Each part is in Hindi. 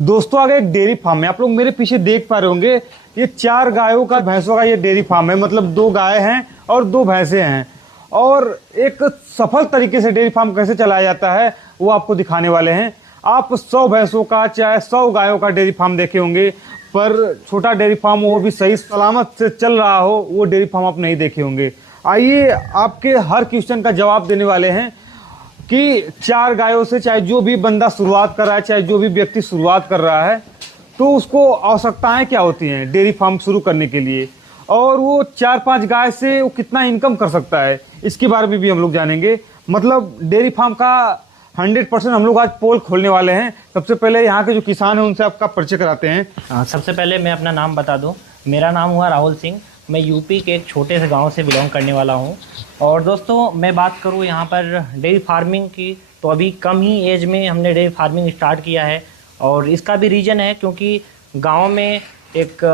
दोस्तों आगे एक डेयरी फार्म है। आप लोग मेरे पीछे देख पा रहे होंगे, ये 4 गायों का भैंसों का ये डेयरी फार्म है। मतलब 2 गाय हैं और 2 भैंसे हैं। और एक सफल तरीके से डेयरी फार्म कैसे चलाया जाता है वो आपको दिखाने वाले हैं। आप 100 भैंसों का चाहे 100 गायों का डेयरी फार्म देखे होंगे, पर छोटा डेयरी फार्म वो भी सही सलामत से चल रहा हो वो डेयरी फार्म आप नहीं देखे होंगे। आइए आपके हर क्वेश्चन का जवाब देने वाले हैं कि 4 गायों से चाहे जो भी बंदा शुरुआत कर रहा है, चाहे जो भी व्यक्ति शुरुआत कर रहा है, तो उसको आवश्यकताएं क्या होती हैं डेयरी फार्म शुरू करने के लिए, और वो 4-5 गाय से वो कितना इनकम कर सकता है, इसके बारे में भी हम लोग जानेंगे। मतलब डेयरी फार्म का 100% हम लोग आज पोल खोलने वाले हैं। सबसे पहले यहाँ के जो किसान हैं उनसे आपका परिचय कराते हैं। सबसे पहले मैं अपना नाम बता दूं। मेरा नाम हुआ राहुल सिंह। मैं यूपी के एक छोटे से गांव से बिलोंग करने वाला हूं। और दोस्तों मैं बात करूं यहाँ पर डेयरी फार्मिंग की, तो अभी कम ही एज में हमने डेयरी फार्मिंग स्टार्ट किया है। और इसका भी रीज़न है क्योंकि गांव में एक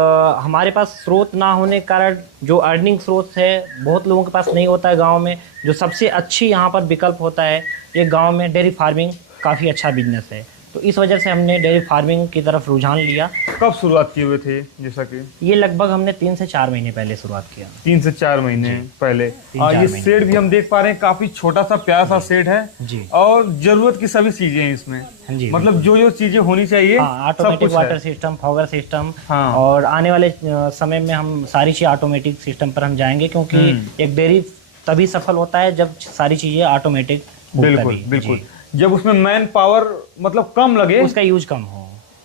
हमारे पास स्रोत ना होने के कारण जो अर्निंग स्रोत है बहुत लोगों के पास नहीं होता है गांव में। जो सबसे अच्छी यहाँ पर विकल्प होता है ये गांव में डेयरी फार्मिंग काफ़ी अच्छा बिजनेस है। तो इस वजह से हमने डेयरी फार्मिंग की तरफ रुझान लिया। कब शुरुआत किए हुए थे? जैसा कि ये लगभग हमने 3 से 4 महीने पहले शुरुआत किया। 3 से 4 महीने पहले। और ये शेड भी हम देख पा रहे हैं, काफी छोटा सा प्यारा सा शेड है जी। और जरूरत की सभी चीजें हैं इसमें। जी, मतलब जो चीजें होनी चाहिए, automatic water system, fogger system. हाँ। और आने वाले समय में हम सारी चीज़ ऑटोमेटिक सिस्टम पर हम जाएंगे, क्योंकि एक डेयरी तभी सफल होता है जब सारी चीज़ें ऑटोमेटिक। बिल्कुल बिल्कुल। जब उसमें मैन पावर मतलब कम लगे, उसका यूज कम हो,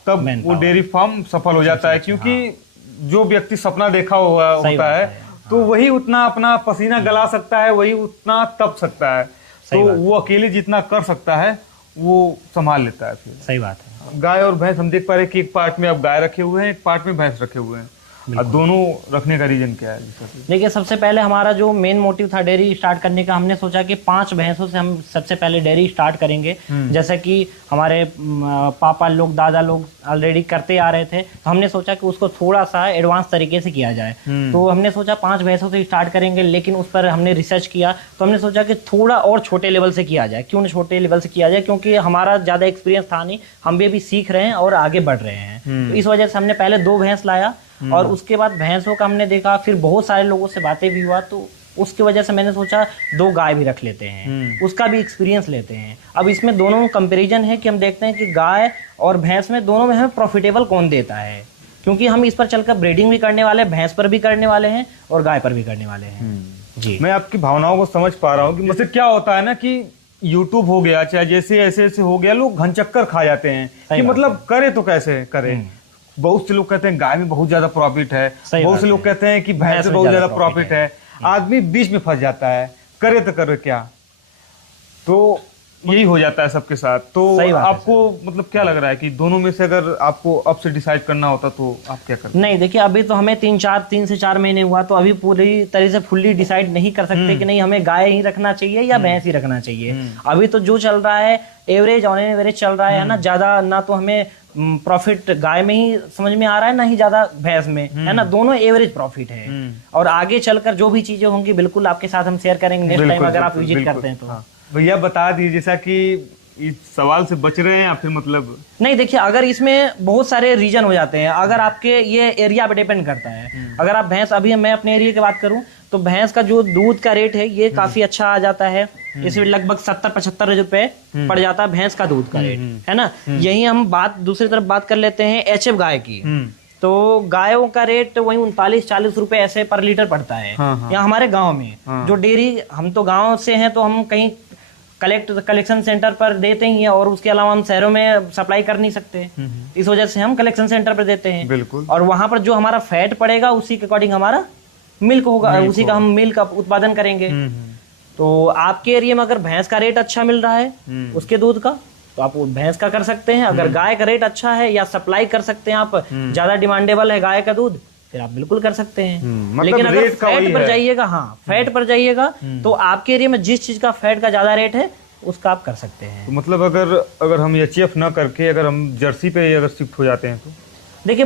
तब वो डेयरी फार्म सफल हो जाता है। क्योंकि जो व्यक्ति सपना देखा हुआ होता है तो वही उतना अपना पसीना गला सकता है, वही उतना तप सकता है। तो वो अकेले जितना कर सकता है वो संभाल लेता है फिर। सही बात है। गाय और भैंस हम देख पा रहे हैं कि एक पार्ट में अब गाय रखे हुए हैं, एक पार्ट में भैंस रखे हुए हैं। और दोनों रखने का रीजन क्या है? देखिए, सबसे पहले हमारा जो मेन मोटिव था डेयरी स्टार्ट करने का, हमने सोचा कि 5 भैंसों से हम सबसे पहले डेयरी स्टार्ट करेंगे। जैसे कि हमारे पापा लोग, दादा लोग ऑलरेडी करते आ रहे थे, तो हमने सोचा कि उसको थोड़ा सा एडवांस तरीके से किया जाए। तो हमने सोचा 5 भैंसों से स्टार्ट करेंगे, लेकिन उस पर हमने रिसर्च किया तो हमने सोचा कि थोड़ा और छोटे लेवल से किया जाए। क्यों छोटे लेवल से किया जाए? क्योंकि हमारा ज़्यादा एक्सपीरियंस था नहीं, हम भी अभी सीख रहे हैं और आगे बढ़ रहे हैं। तो इस वजह से हमने पहले 2 भैंस लाया और उसके बाद भैंसों का हमने देखा, फिर बहुत सारे लोगों से बातें भी हुआ, तो उसकी वजह से मैंने सोचा 2 गाय भी रख लेते हैं, उसका भी एक्सपीरियंस लेते हैं। अब इसमें दोनों में कंपैरिजन है कि हम देखते हैं कि गाय और भैंस में दोनों में हमें प्रॉफिटेबल कौन देता है, क्योंकि हम इस पर चलकर ब्रीडिंग भी करने वाले हैं, भैंस पर भी करने वाले हैं और गाय पर भी करने वाले हैं। जी, मैं आपकी भावनाओं को समझ पा रहा हूँ कि मतलब क्या होता है ना कि यूट्यूब हो गया, चाहे जैसे ऐसे हो गया, लोग घनचक्कर खा जाते हैं कि मतलब करे तो कैसे करे। बहुत से लोग कहते हैं गाय में बहुत ज्यादा प्रॉफिट है, बहुत से लोग कहते हैं कि भैंस में बहुत ज्यादा प्रॉफिट है। आदमी बीच में फंस जाता है, करे तो करे क्या। तो यही हो जाता है सबके साथ। तो आपको मतलब क्या लग रहा है कि दोनों में से अगर आपको अब से डिसाइड करना होता तो आप क्या करते? नहीं, देखिए, अभी तो हमें 3 से 4 महीने हुआ, तो अभी पूरी तरह से फुल्ली डिसाइड नहीं कर सकते कि नहीं हमें गाय ही रखना चाहिए या भैंस ही रखना चाहिए। अभी तो जो चल रहा है एवरेज ऑन एवरेज चल रहा है ना, ज्यादा ना तो हमें प्रॉफिट गाय में ही समझ में आ रहा है, ना ही ज्यादा भैंस में, है ना। दोनों एवरेज प्रॉफिट है। और आगे चलकर जो भी चीजें होंगी बिल्कुल आपके साथ हम शेयर करेंगे नेक्स्ट टाइम अगर आप विजिट करते हैं तो। भैया बता दीजिए, जैसा कि इस सवाल से बच रहे हैं या फिर मतलब नहीं, देखिए, अगर इसमें बहुत सारे रीजन हो जाते हैं, अगर आपके ये एरिया पे डिपेंड करता है। अगर आप भैंस, अभी मैं अपने एरिया की बात करूं तो भैंस का जो दूध का रेट है ये काफी अच्छा आ जाता है। इसमें लगभग 70-75 रुपए पड़ जाता है भैंस का दूध का रेट, है ना। यही हम दूसरी तरफ बात कर लेते हैं एचएफ गाय की, तो गायों का रेट वही 39-40 रुपए ऐसे पर लीटर पड़ता है। यहाँ हमारे गाँव में जो डेयरी, हम तो गाँव से हैं तो हम कहीं कलेक्शन सेंटर पर देते ही हैं, और उसके अलावा हम शहरों में सप्लाई कर नहीं सकते, इस वजह से हम कलेक्शन सेंटर पर देते हैं। बिल्कुल। और वहां पर जो हमारा फैट पड़ेगा उसी के अकॉर्डिंग हमारा मिल्क होगा, उसी का हम मिल्क का उत्पादन करेंगे। तो आपके एरिया में अगर भैंस का रेट अच्छा मिल रहा है उसके दूध का, तो आप भैंस का कर सकते हैं। अगर गाय का रेट अच्छा है या सप्लाई कर सकते हैं आप, ज्यादा डिमांडेबल है गाय का दूध, फिर आप बिल्कुल कर सकते हैं। मतलब लेकिन अगर फैट पर जाइएगा, फैट पर जाइएगा तो आपके एरिया में जिस चीज का फैट का ज्यादा रेट है उसका आप कर सकते हैं। तो मतलब अगर हम एचएफ ना करके अगर हम जर्सी पे अगर शिफ्ट हो जाते हैं तो देखिए,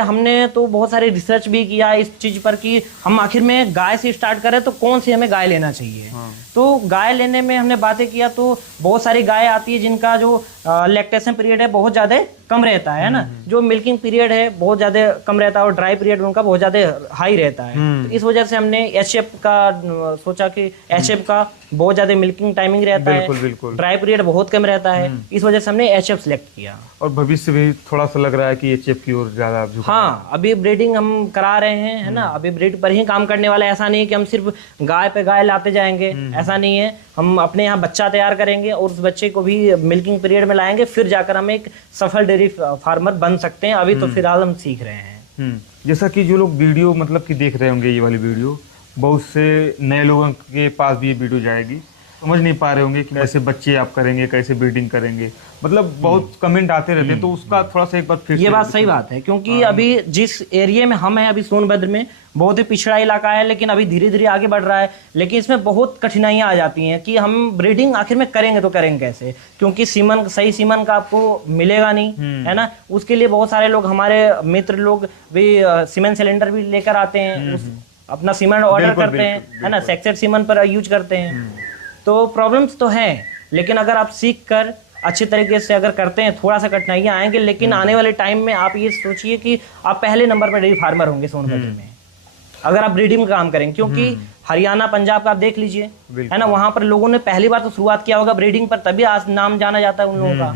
हमने तो बहुत सारे रिसर्च भी किया इस चीज पर कि हम आखिर में गाय से स्टार्ट करें तो कौन सी हमें गाय लेना चाहिए। तो गाय लेने में हमने बातें किया तो बहुत सारी गाय आती है जिनका जो लैक्टेशन पीरियड है बहुत ज्यादा कम रहता है ना, जो मिल्किंग पीरियड है बहुत ज्यादा कम रहता है और ड्राई पीरियड उनका बहुत ज्यादा हाई रहता है। तो इस वजह से हमने एचएफ का सोचा कि एचएफ का बहुत ज्यादा मिल्किंग टाइमिंग रहता बिल्कुल, है, बिल्कुल। ड्राई पीरियड बहुत कम रहता है, इस वजह से हमने एचएफ सिलेक्ट किया। और भविष्य भी थोड़ा सा लग रहा है कि एचएफ की ओर ज्यादा आप झुकाव। हाँ, अभी ब्रीडिंग हम करा रहे हैं, है ना, अभी ब्रीड पर ही काम करने वाला है। ऐसा नहीं है कि हम सिर्फ गाय पे गाय लाते जाएंगे, ऐसा नहीं है। हम अपने यहाँ बच्चा तैयार करेंगे और उस बच्चे को भी मिल्किंग पीरियड में लाएंगे, फिर जाकर हम एक सफल डेयरी फार्मर बन सकते हैं। अभी तो फिलहाल हम सीख रहे हैं। जैसा कि जो लोग वीडियो मतलब कि देख रहे होंगे ये वाली वीडियो, बहुत से नए लोगों के पास भी ये वीडियो जाएगी, समझ नहीं पा रहे होंगे कि कैसे बच्चे आप करेंगे, कैसे ब्रीडिंग करेंगे, मतलब बहुत कमेंट आते रहते हैं। तो उसका थोड़ा सा एक बार फिर ये बात सही बात है, क्योंकि अभी जिस एरिया में हम हैं, अभी सोनभद्र में बहुत ही पिछड़ा इलाका है, लेकिन अभी धीरे धीरे आगे बढ़ रहा है। लेकिन इसमें बहुत कठिनाइयां आ जाती हैं कि हम ब्रीडिंग आखिर में करेंगे तो करेंगे कैसे, क्योंकि सीमन, सही सीमन का आपको मिलेगा नहीं, है ना। उसके लिए बहुत सारे लोग, हमारे मित्र लोग भी सीमेंट सिलेंडर भी लेकर आते हैं, अपना सीमेंट ऑर्डर करते हैं, है ना, सेक्सेड सीमन पर यूज करते हैं। तो प्रॉब्लम्स तो हैं, लेकिन अगर आप सीख कर अच्छे तरीके से अगर करते हैं, थोड़ा सा कठिनाइयां आएंगे, लेकिन आने वाले टाइम में आप ये सोचिए कि आप पहले नंबर पर डेयरी फार्मर होंगे सोनभद्र में, अगर आप ब्रीडिंग का काम करें। क्योंकि हरियाणा, पंजाब का आप देख लीजिए, है ना, वहां पर लोगों ने पहली बार तो शुरुआत किया होगा ब्रीडिंग पर, तभी आज नाम जाना जाता है उन लोगों का।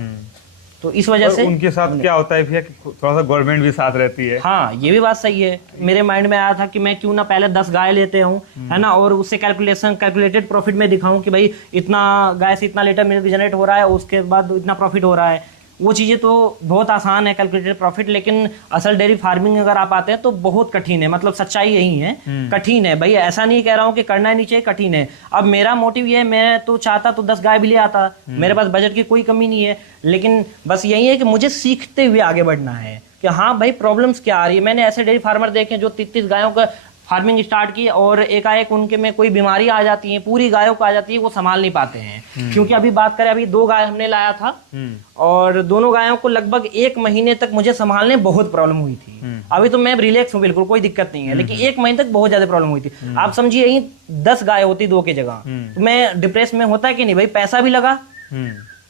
तो इस वजह से उनके साथ क्या होता है भैया कि थोड़ा सा गवर्नमेंट भी साथ रहती है। हाँ, ये भी बात सही है। मेरे माइंड में आया था कि मैं क्यों ना पहले 10 गाय लेते हूँ, है ना, और उससे कैलकुलेटेड प्रॉफिट में दिखाऊं कि भाई इतना गाय से इतना लीटर मिल्क जनरेट हो रहा है, उसके बाद इतना प्रॉफिट हो रहा है। वो चीजें तो बहुत आसान है, कैलकुलेटेड प्रॉफिट, लेकिन असल डेयरी फार्मिंग अगर आप आते हैं तो बहुत कठिन है। मतलब सच्चाई यही है, कठिन है भाई। ऐसा नहीं कह रहा हूँ कि करना ही नहीं चाहिए, कठिन है। अब मेरा मोटिव ये है, मैं तो चाहता तो 10 गाय भी ले आता, मेरे पास बजट की कोई कमी नहीं है, लेकिन बस यही है कि मुझे सीखते हुए आगे बढ़ना है कि हाँ भाई प्रॉब्लम्स क्या आ रही है। मैंने ऐसे डेयरी फार्मर देखे जो 33 गायों का फार्मिंग स्टार्ट की और एकाएक उनके में कोई बीमारी आ जाती है, पूरी गायों को आ जाती है, वो संभाल नहीं पाते हैं। क्योंकि अभी बात करें, अभी 2 गाय हमने लाया था और दोनों गायों को लगभग 1 महीने तक मुझे संभालने बहुत प्रॉब्लम हुई थी। अभी तो मैं रिलैक्स हूँ, बिल्कुल कोई दिक्कत नहीं है, लेकिन 1 महीने तक बहुत ज्यादा प्रॉब्लम हुई थी। आप समझिए, यही 10 गाय होती 2 की जगह, तो मैं डिप्रेस में होता है कि नहीं भाई, पैसा भी लगा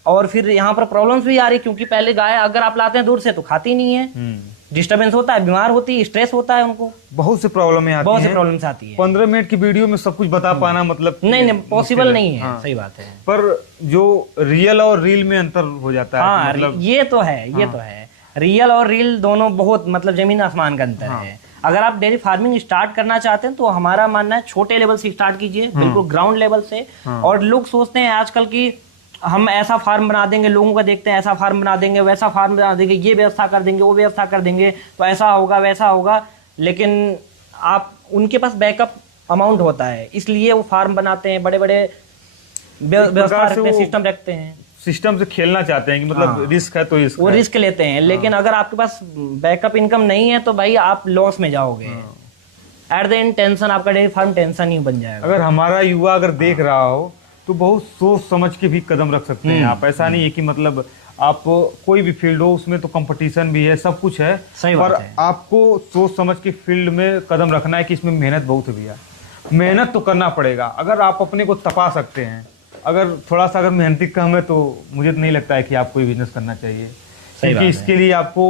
और फिर यहाँ पर प्रॉब्लम्स भी आ रही, क्योंकि पहले गाय अगर आप लाते हैं दूर से तो खाती नहीं है, डिस्टर्बेंस होता है, बीमार होती है, स्ट्रेस होता है उनको, बहुत से प्रॉब्लम आती बहुत हैं। से प्रॉब्लम्स आती है। 15 मिनट की वीडियो में सब कुछ बता पाना मतलब नहीं, पॉसिबल नहीं है। हाँ। सही बात है। पर जो रियल और रील में अंतर हो जाता है। हाँ, मतलब ये तो है, ये तो है। रियल और रील दोनों बहुत मतलब जमीन आसमान का अंतर है। अगर आप डेयरी फार्मिंग स्टार्ट करना चाहते हैं तो हमारा मानना है छोटे लेवल से स्टार्ट कीजिए, बिल्कुल ग्राउंड लेवल से। और लोग सोचते हैं आजकल की हम ऐसा फार्म बना देंगे, लोगों का देखते हैं ऐसा फार्म बना देंगे, वैसा फार्म बना देंगे, ये व्यवस्था कर देंगे, वो व्यवस्था कर देंगे, तो ऐसा होगा वैसा होगा। लेकिन आप उनके पास बैकअप अमाउंट होता है, इसलिए वो फार्म बनाते हैं, बड़े बड़े व्यवस्था रखते हैं, सिस्टम रखते हैं, सिस्टम से खेलना चाहते हैं कि मतलब रिस्क है तो वो रिस्क लेते हैं। लेकिन अगर आपके पास बैकअप इनकम नहीं है तो भाई आप लॉस में जाओगे। एट द एंड टेंशन, आपका डेयरी फार्म टेंशन ही बन जाएगा। अगर हमारा युवा अगर देख रहा हो तो बहुत सोच समझ के भी कदम रख सकते हैं आप। ऐसा नहीं है कि मतलब आप कोई भी फील्ड हो उसमें तो कंपटीशन भी है, सब कुछ है, पर आपको सोच समझ के फील्ड में कदम रखना है कि इसमें मेहनत बहुत है भैया, मेहनत तो करना पड़ेगा। अगर आप अपने को तपा सकते हैं, अगर थोड़ा सा अगर मेहनती कम है तो मुझे तो नहीं लगता है कि आपको ये बिजनेस करना चाहिए। क्योंकि इसके लिए आपको,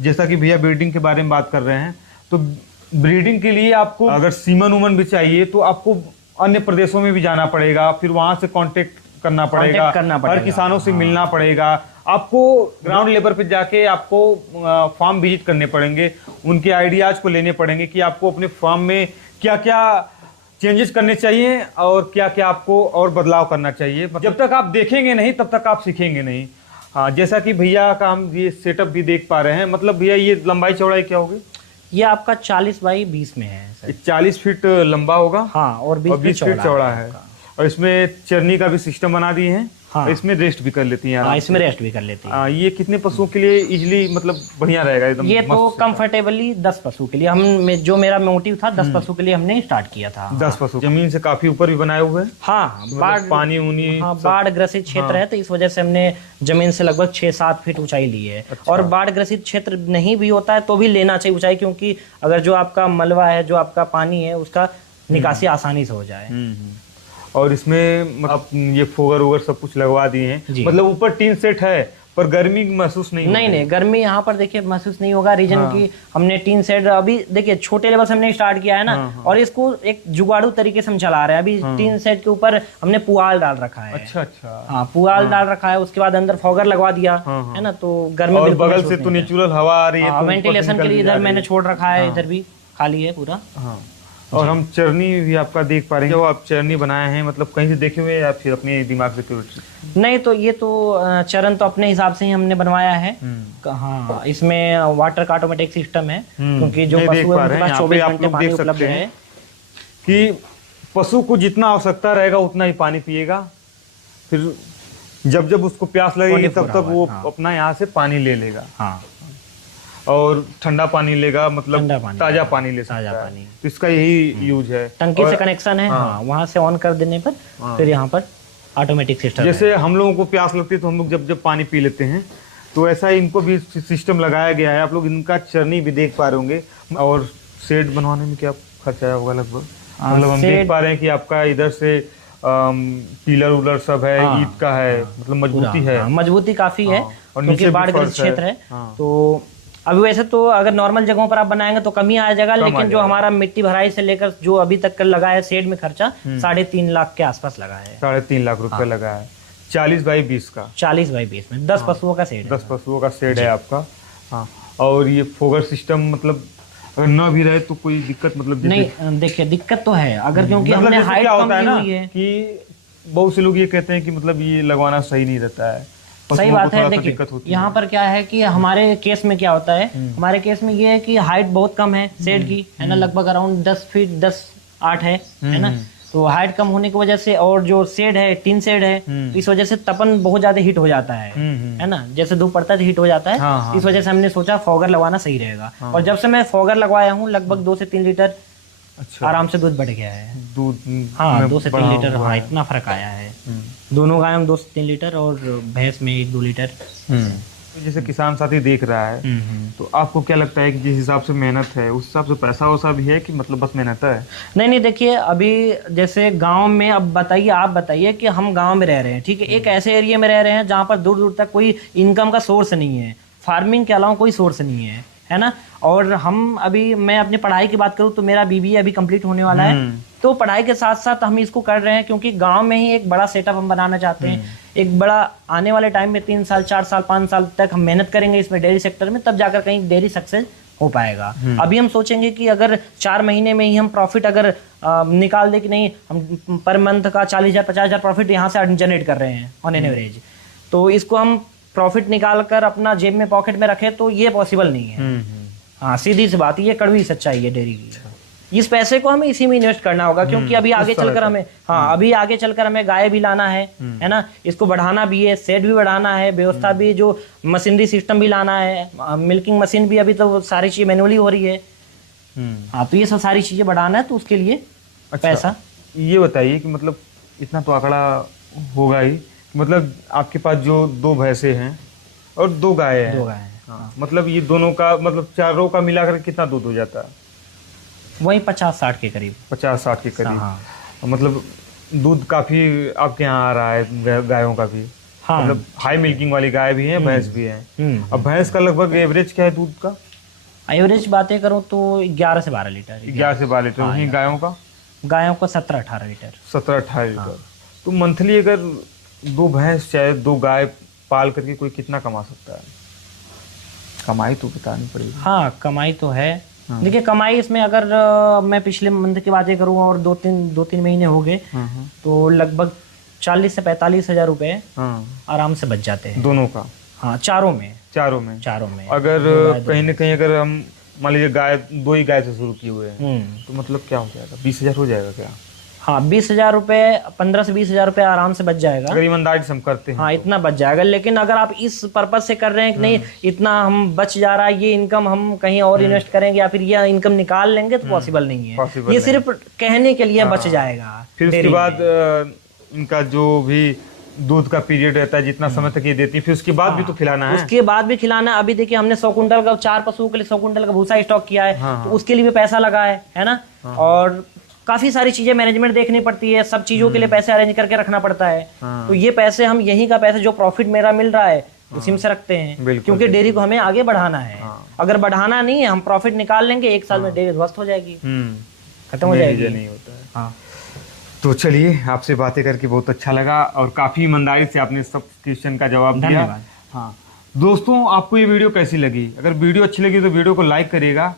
जैसा कि भैया ब्रीडिंग के बारे में बात कर रहे हैं, तो ब्रीडिंग के लिए आपको अगर सीमन उमन भी चाहिए तो आपको अन्य प्रदेशों में भी जाना पड़ेगा, फिर वहां से कांटेक्ट करना पड़ेगा, हर किसानों से मिलना पड़ेगा, आपको ग्राउंड लेवल पे जाके आपको फार्म विजिट करने पड़ेंगे, उनके आइडियाज को लेने पड़ेंगे कि आपको अपने फार्म में क्या क्या चेंजेस करने चाहिए और क्या क्या आपको और बदलाव करना चाहिए। जब तक आप देखेंगे नहीं तब तक आप सीखेंगे नहीं। हाँ, जैसा कि भैया का हम ये सेटअप भी देख पा रहे हैं, मतलब भैया ये लंबाई चौड़ाई क्या होगी? ये आपका 40 बाई 20 में है। 40 फीट लंबा होगा, हाँ, और 20 फीट चौड़ा है। और इसमें चरनी का भी सिस्टम बना दिए हैं। हाँ, इसमें रेस्ट भी कर लेती हैं। हाँ, इसमें रेस्ट भी कर लेती हैं। ये कितने पशुओं के लिए इजीली मतलब बढ़िया रहेगा एकदम? ये तो कंफर्टेबली 10 पशु के लिए हम, जो मेरा मोटिव था 10 पशु के लिए हमने स्टार्ट किया था। 10 पशु जमीन से काफी ऊपर भी बनाए हुए हैं। हाँ, बाढ़ पानी ऊनी, हाँ, बाढ़ ग्रसित क्षेत्र है, तो इस वजह से हमने जमीन से लगभग 6-7 फीट ऊंचाई ली है। और बाढ़ ग्रसित क्षेत्र नहीं भी होता है तो भी लेना चाहिए ऊंचाई, क्योंकि अगर जो आपका मलबा है, जो आपका पानी है, उसका निकासी आसानी से हो जाए। और इसमें आप ये फोगर वोगर सब कुछ लगवा दिए हैं, जी। मतलब ऊपर टीन सेट है पर गर्मी महसूस नहीं नहीं होगी। नहीं, गर्मी यहाँ पर देखिए महसूस नहीं होगा। रीजन हाँ। की हमने टीन सेट अभी देखिए छोटे लेवल से हमने स्टार्ट किया है ना, हाँ, हाँ। और इसको एक जुगाड़ू तरीके से हम चला रहे हैं। अभी टीन सेट के ऊपर हमने पुआल डाल रखा है। अच्छा अच्छा। हाँ, पुआल डाल रखा है, उसके बाद अंदर फॉगर लगवा दिया हाँ। है ना, तो गर्मी और बिल्कुल बगल महसूस से नहीं तो होता। नेचुरल हवा आ रही है, हाँ, तो ऊपर से वेंटिलेशन निकल के लिए भी जा इधर रही मैंने है। छोड़ रखा है, इधर भी खाली है पूरा। हाँ। और हम चरनी भी आपका देख पा रहे हैं, जो आप चरनी बनाए हैं मतलब कहीं से देखे हुए या फिर अपने दिमाग से क्यों? नहीं, तो ये तो चरण तो अपने हिसाब से ही हमने बनवाया है। हाँ, इसमें वाटर का ऑटोमेटिक सिस्टम है, क्योंकि जो नहीं, पशु देख है पा उनके रहे पास हैं, 24 यहाँ पे घंटे आप लोग पानी देख उपलब्ध सकते हैं है। कि पशु को जितना आवश्यकता रहेगा उतना ही पानी पिएगा, फिर जब जब उसको प्यास लगेगी 24 तब तक वो हाँ। अपना यहाँ से पानी ले लेगा, हाँ, और ठंडा पानी लेगा, मतलब ठंडा पानी ताजा लेगा, पानी ले सकता ताजा है। पानी। तो इसका यही यूज है। टंकी और से कनेक्शन है। हाँ, वहाँ से ऑन कर देने पर फिर यहाँ पर ऑटोमेटिक सिस्टम है। जैसे हम लोगों को प्यास लगती है तो हम लोग जब जब पानी पी लेते हैं, तो ऐसा ही इनको भी सिस्टम लगाया गया है। आप लोग इनका चरनी भी देख पा रहे होंगे। और शेड बनवाने में क्या खर्चा आया होगा लगभग? मतलब हम देख पा रहे हैं कि आपका इधर से पिलर उलर सब है, ईंट का है, मतलब मजबूती है। मजबूती काफी है, और क्योंकि नीचे बाढ़ ग्रस्त क्षेत्र है। तो अभी वैसे तो अगर नॉर्मल जगहों पर आप बनाएंगे तो कम ही आ जाएगा, लेकिन जो हमारा मिट्टी भराई से लेकर जो अभी तक का लगा है शेड में खर्चा 3.5 लाख के आसपास लगा है। 3.5 लाख रुपए लगा है। 40 बाई 20 का, 40 बाई 20 में 10 पशुओं का शेड है। 10 पशुओं का शेड है आपका। हाँ, और ये फोगर सिस्टम मतलब अगर न भी रहे तो कोई दिक्कत, मतलब नहीं देखिए दिक्कत तो है, अगर क्योंकि मतलब हमने जैसे हाइट क्या कम होता है की ना हुई है। कि बहुत से लोग ये कहते हैं कि मतलब ये लगवाना सही नहीं रहता है। सही पशुओं बात को है। थोड़ा सा देखिए दिक्कत होती यहाँ पर क्या है कि हमारे केस में क्या होता है, हमारे केस में ये है कि हाइट बहुत कम है शेड की, है ना, लगभग अराउंड 10 फीट 10-8 है ना। तो हाइट कम होने की वजह से, और जो शेड है टीन शेड है, तो इस वजह से तपन बहुत ज्यादा हीट हो जाता है ना, जैसे धूप पड़ता है हीट हो जाता है। हाँ, इस वजह से हमने सोचा फॉगर लगवाना सही रहेगा। और जब से मैं फॉगर लगवाया हूँ लगभग 2 से 3 लीटर अच्छा आराम से दूध बढ़ गया है। दूध हाँ, में 2 से 3 बढ़ा लीटर, हुआ हाँ है। इतना फर्क आया है। दोनों गायों में 2 से 3 लीटर और भैंस में 1-2 लीटर। जैसे किसान साथी देख रहा है, तो आपको क्या लगता है कि जिस हिसाब से मेहनत है उस हिसाब से पैसा वैसा भी है कि मतलब बस मेहनत है? नहीं नहीं, देखिए अभी जैसे गांव में, अब बताइए, आप बताइए कि हम गांव में रह रहे हैं, ठीक है, एक ऐसे एरिया में रह रहे हैं जहां पर दूर दूर तक कोई इनकम का सोर्स नहीं है, फार्मिंग के अलावा कोई सोर्स नहीं है ना। और हम अभी, मैं अपनी पढ़ाई की बात करूं तो मेरा बीबीए अभी कंप्लीट होने वाला है, तो पढ़ाई के साथ साथ हम इसको कर रहे हैं क्योंकि गांव में ही एक बड़ा सेटअप हम बनाना चाहते हैं। एक बड़ा आने वाले टाइम में 3 साल 4 साल 5 साल तक हम मेहनत करेंगे इसमें डेयरी सेक्टर में, तब जाकर कहीं डेयरी सक्सेस हो पाएगा। अभी हम सोचेंगे कि अगर 4 महीने में ही हम प्रॉफिट अगर निकाल दे कि नहीं, हम पर मंथ का 40,000 50,000 प्रॉफिट यहाँ से जनरेट कर रहे हैं ऑन एन एवरेज, तो इसको हम प्रॉफिट निकाल कर अपना जेब में पॉकेट में रखें तो ये पॉसिबल नहीं है। हाँ, सीधी सी बात, ये कड़वी सच्चाई है डेयरी की। इस पैसे को हमें इसी में इन्वेस्ट करना होगा, क्योंकि अभी आगे चलकर हमें, हाँ अभी आगे चलकर हमें गाय भी लाना है ना, इसको बढ़ाना भी है, सेट भी बढ़ाना है, व्यवस्था भी, जो मशीनरी सिस्टम भी लाना है, मिल्किंग मशीन भी, अभी तो सारी चीजें मैनुअली हो रही है। हाँ, तो ये सब सारी चीजें बढ़ाना है, तो उसके लिए पैसा। ये बताइए कि मतलब इतना तो आंकड़ा होगा ही, मतलब आपके पास जो 2 भैंसे हैं और 2 गाय हैं, 2 गाय हैं। हाँ, मतलब ये दोनों का मतलब चारों का मिलाकर कितना दूध हो जाता है? वही 50-60 के करीब। 50-60 के करीब। हाँ। मतलब दूध काफी आपके यहाँ आ रहा है गायों का भी? हाँ, मतलब हाई मिल्किंग वाली गाय भी है, भैंस भी है। अब भैंस का लगभग एवरेज क्या है दूध का? एवरेज बातें करूं तो 11 से 12 लीटर। 11 से 12 लीटर। वहीं गायों का? गायों का 17-18 लीटर। 17-18 लीटर। तो मंथली अगर 2 भैंस चाहे 2 गाय पाल करके कोई कितना कमा सकता है? कमाई तो बतानी पड़ेगी। हाँ, कमाई तो है। देखिए कमाई इसमें अगर मैं पिछले मंथ की बातें करूँ और 2-3 महीने हो गए, तो लगभग 40 से 45 हजार रुपए आराम से बच जाते हैं दोनों का। हाँ, चारों में। अगर कहीं ना कहीं अगर हम मान लीजिए गाय 2 ही गाय से शुरू किए हुए हैं, तो मतलब क्या हो जाएगा? 20,000 हो जाएगा क्या? हाँ, 20,000 रुपए, 15 से 20,000 रुपए आराम से बच जाएगा अगर ईमानदारी से हम करते हैं। हाँ, इतना बच जाएगा। लेकिन अगर आप इस पर्पज से कर रहे हैं कि नहीं इतना हम बच जा रहा है, ये इनकम हम कहीं और इन्वेस्ट करेंगे या फिर ये इनकम निकाल लेंगे, तो पॉसिबल नहीं है। ये सिर्फ कहने के लिए बच जाएगा। फिर उसके बाद इनका जो भी दूध का पीरियड रहता है, जितना समय तक ये देती है, फिर उसके बाद भी तो खिलाना है। उसके बाद भी खिलाना है। अभी देखिए हमने 100 कुंटल का, 4 पशुओं के लिए 100 कुंटल का भूसा स्टॉक किया है, तो उसके लिए भी पैसा लगा है ना। और काफी सारी चीजें मैनेजमेंट देखनी पड़ती है, सब चीजों के लिए पैसे अरेंज करके रखना पड़ता है। तो ये पैसे हम यहीं का पैसे जो प्रॉफिट मेरा मिल रहा है उसी में से रखते हैं, क्योंकि डेयरी को हमें आगे बढ़ाना है। अगर बढ़ाना नहीं है, हम प्रॉफिट निकाल लेंगे, 1 साल में डेयरी ध्वस्त हो जाएगी, खत्म हो जाएगी। नहीं होता है। हाँ, तो चलिए, आपसे बातें करके बहुत अच्छा लगा और काफी ईमानदारी से आपने सब क्वेश्चन का जवाब दिया। हाँ दोस्तों, आपको ये वीडियो कैसी लगी? अगर वीडियो अच्छी लगी तो वीडियो को लाइक करिएगा।